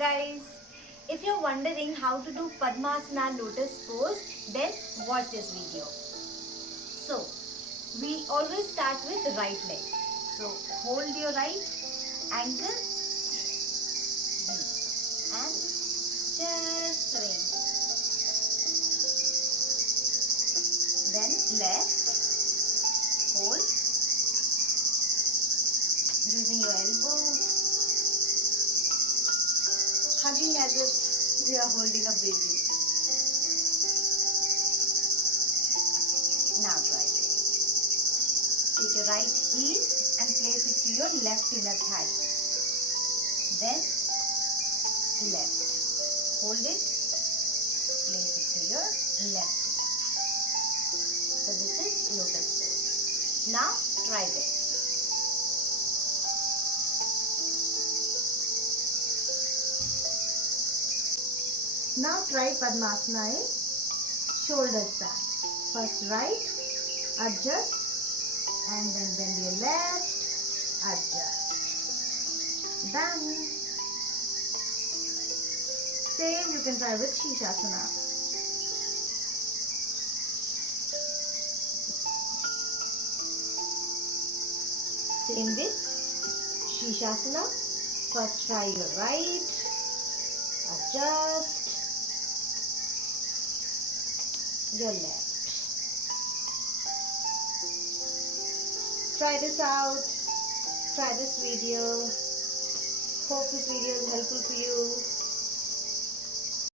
guys. If you're wondering how to do padmasana lotus pose, then watch this video. So, we always start with the right leg. So, hold your right ankle and just swing. Then left, hold, using your elbow, hugging as if you are holding a baby. Now try this. Take your right heel and place it to your left inner thigh. Then left. Hold it. Place it to your left. So this is lotus pose. Now try this. Now try padmasana in shoulder stand. First right, adjust, and then bend your left, adjust. Done. Same you can try with Shishasana. Same with Shishasana. First try your right, adjust, your left. Try this out. Try this video. Hope this video is helpful for you.